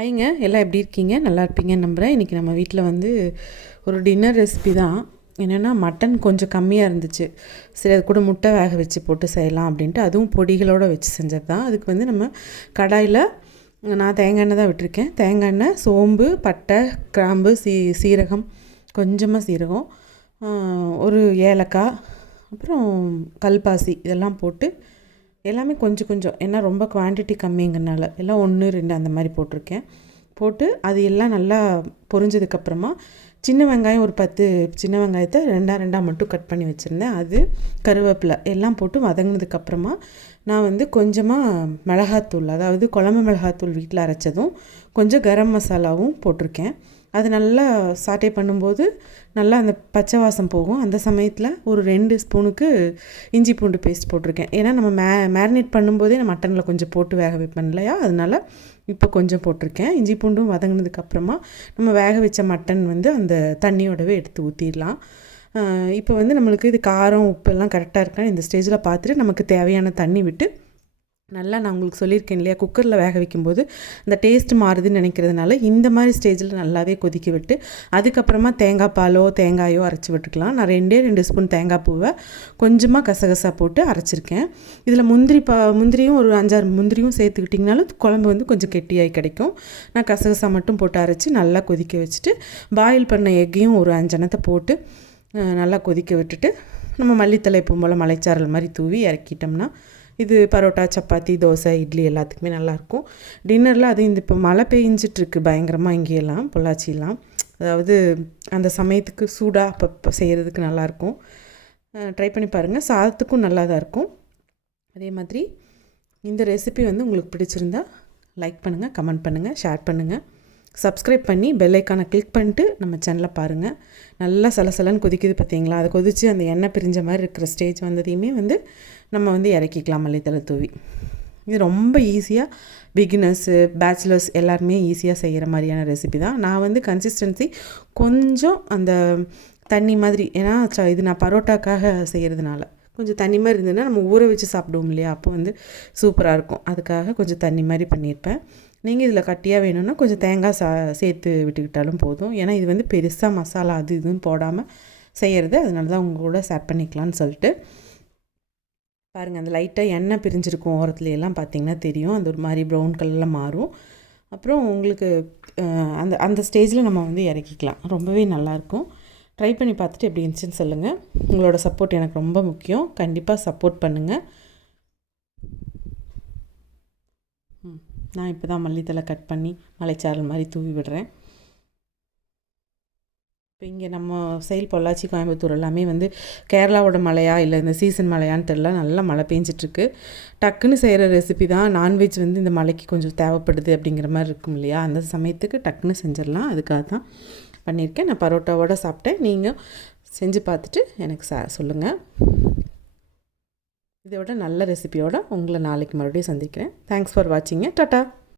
ஹாய்ங்க, எல்லாம் எப்படி இருக்கீங்க? நல்லா இருப்பீங்கன்னு நம்புகிறேன். இன்றைக்கி நம்ம வீட்டில் வந்து ஒரு டின்னர் ரெசிபி தான். என்னென்னா மட்டன் கொஞ்சம் கம்மியாக இருந்துச்சு. சரி, அது கூட முட்டை வேக வச்சு போட்டு செய்யலாம் அப்படின்ட்டு, அதுவும் பொடிகளோடு வச்சு செஞ்சது தான். அதுக்கு வந்து நம்ம கடாயில் நான் தேங்காய் எண்ணெய் தான் விட்டுருக்கேன். தேங்காய் எண்ணெய், சோம்பு, பட்டை, கிராம்பு, சீரகம், கொஞ்சமாக சீரகம், ஒரு ஏலக்காய், அப்புறம் கல்பாசி இதெல்லாம் போட்டு எல்லாமே கொஞ்சம் கொஞ்சம், ஏன்னா ரொம்ப குவான்டிட்டி கம்மிங்கிறனால எல்லாம் 1 2 அந்த மாதிரி போட்டிருக்கேன். போட்டு அது எல்லாம் நல்லா பொரிஞ்சதுக்கப்புறமா சின்ன வெங்காயம் ஒரு 10 சின்ன வெங்காயத்தை ரெண்டாக மட்டும் கட் பண்ணி வச்சுருந்தேன். அது கருவேப்பிலை எல்லாம் போட்டு வதங்கினதுக்கப்புறமா நான் வந்து கொஞ்சமாக மிளகாத்தூள், அதாவது குழம்பு மிளகாத்தூள் வீட்டில் அரைச்சதும் கொஞ்சம் கரம் மசாலாவும் போட்டிருக்கேன். அது நல்லா சாட்டே பண்ணும்போது நல்லா அந்த பச்சை வாசம் போகும். அந்த சமயத்தில் ஒரு 2 ஸ்பூனுக்கு இஞ்சி பூண்டு பேஸ்ட் போட்டிருக்கேன். ஏன்னா நம்ம மேரினேட் பண்ணும்போதே நான் மட்டனில் கொஞ்சம் போட்டு வேக வைப்பேன் இல்லையா, அதனால் இப்போ கொஞ்சம் போட்டிருக்கேன். இஞ்சி பூண்டும் வதங்கினதுக்கப்புறமா நம்ம வேக வச்ச மட்டன் வந்து அந்த தண்ணியோடவே எடுத்து ஊற்றிடலாம். இப்போ வந்து நம்மளுக்கு இது காரம் உப்பெல்லாம் கரெக்டாக இருக்கான்னு இந்த ஸ்டேஜில் பார்த்துட்டு நமக்கு தேவையான தண்ணி விட்டு நல்லா, நான் உங்களுக்கு சொல்லியிருக்கேன் இல்லையா, குக்கரில் வேக வைக்கும்போது அந்த டேஸ்ட் மாறுதுன்னு நினைக்கிறதுனால இந்த மாதிரி ஸ்டேஜில் நல்லாவே கொதிக்க விட்டு அதுக்கப்புறமா தேங்காய் பாலோ தேங்காயோ அரைச்சி விட்டுக்கலாம். நான் 2 ஸ்பூன் தேங்காய் பூவை கொஞ்சமாக கசகசா போட்டு அரைச்சிருக்கேன். இதில் முந்திரியும் ஒரு 5-6 முந்திரியும் சேர்த்துக்கிட்டிங்கனாலும் குழம்பு வந்து கொஞ்சம் கெட்டியாகி கிடைக்கும். நான் கசகசா மட்டும் போட்டு அரைச்சி நல்லா கொதிக்க வச்சுட்டு பாயில் பண்ண எக்கையும் ஒரு 5 எண்ணத்தை போட்டு நல்லா கொதிக்க விட்டுட்டு நம்ம மல்லித்தலை எப்பவும் போல் மலைச்சாரல் மாதிரி தூவி இறக்கிட்டோம்னா இது பரோட்டா, சப்பாத்தி, தோசை, இட்லி எல்லாத்துக்குமே நல்லாயிருக்கும். டின்னரில் அது இந்த இப்போ மழை பெஞ்சிட்ருக்கு பயங்கரமாக இங்கேயெல்லாம், பொள்ளாச்சியெல்லாம். அதாவது அந்த சமயத்துக்கு சூடாக அப்போ செய்கிறதுக்கு நல்லாயிருக்கும். ட்ரை பண்ணி பாருங்கள். சாதத்துக்கும் நல்லா தான் இருக்கும். அதே மாதிரி இந்த ரெசிபி வந்து உங்களுக்கு பிடிச்சிருந்தா லைக் பண்ணுங்கள், கமெண்ட் பண்ணுங்கள், ஷேர் பண்ணுங்கள். சப்ஸ்கிரைப் பண்ணி பெல் ஐக்கானை கிளிக் பண்ணிட்டு நம்ம சேனலை பாருங்கள். நல்லா சலசலன்னு கொதிக்குது பார்த்தீங்களா? அதை கொதித்து அந்த எண்ணெய் பிரிஞ்ச மாதிரி இருக்கிற ஸ்டேஜ் வந்ததையுமே வந்து நம்ம வந்து இறக்கிக்கலாம் மல்லித்தலை தூவி. இது ரொம்ப ஈஸியாக பிகினர்ஸு, பேச்சுலர்ஸ் எல்லாருமே ஈஸியாக செய்கிற மாதிரியான ரெசிபி தான். நான் வந்து கன்சிஸ்டன்சி கொஞ்சம் அந்த தண்ணி மாதிரி, ஏன்னா இது நான் பரோட்டாக்காக செய்கிறதுனால கொஞ்சம் தண்ணி மாதிரி இருந்ததுன்னா நம்ம ஊற வச்சு சாப்பிடுவோம் இல்லையா, அப்போ வந்து சூப்பராக இருக்கும். அதுக்காக கொஞ்சம் தண்ணி மாதிரி பண்ணியிருப்பேன். நீங்கள் இதில் கட்டியாக வேணும்னா கொஞ்சம் தேங்காய் சேர்த்து விட்டுக்கிட்டாலும் போதும். ஏன்னா இது வந்து பெருசாக மசாலா அது இதுன்னு போடாமல் செய்கிறது, அதனால தான் உங்கள் கூட ஷேர் பண்ணிக்கலான்னு சொல்லிட்டு. பாருங்கள், அந்த லைட்டாக எண்ணெய் பிரிஞ்சிருக்கும் ஓரத்துல எல்லாம் பார்த்தீங்கன்னா தெரியும். அந்த ஒரு மாதிரி ப்ரௌன் கலரில் மாறும். அப்புறம் உங்களுக்கு அந்த ஸ்டேஜில் நம்ம வந்து இறக்கிக்கலாம். ரொம்பவே நல்லாயிருக்கும். ட்ரை பண்ணி பார்த்துட்டு எப்படி இருந்துச்சுன்னு சொல்லுங்கள். உங்களோட சப்போர்ட் எனக்கு ரொம்ப முக்கியம். கண்டிப்பாக சப்போர்ட் பண்ணுங்கள். நான் இப்போ தான் மல்லித்தலை கட் பண்ணி மலைச்சாரல் மாதிரி தூவி விடுறேன். இப்போ இங்கே நம்ம சைல் பொள்ளாச்சி, கோயம்புத்தூர் எல்லாமே வந்து கேரளாவோட மழையா இல்லை இந்த சீசன் மழையான்னு தெரியல, நல்லா மழை பெஞ்சிட்ருக்கு. டக்குன்னு செய்கிற ரெசிபி தான். நான்வெஜ் வந்து இந்த மழைக்கு கொஞ்சம் தேவைப்படுது அப்படிங்கிற மாதிரி இருக்கும் இல்லையா, அந்த சமயத்துக்கு டக்குன்னு செஞ்சிடலாம். அதுக்காக தான் பண்ணியிருக்கேன். நான் பரோட்டாவோடு சாப்பிட்டேன். நீங்கள் செஞ்சு பார்த்துட்டு எனக்கு சொல்லுங்கள். இதோட நல்ல ரெசிபியோடு உங்களை நாளைக்கு மறுபடியும் சந்திக்கிறேன். Thanks for வாட்சிங்க. டாட்டா.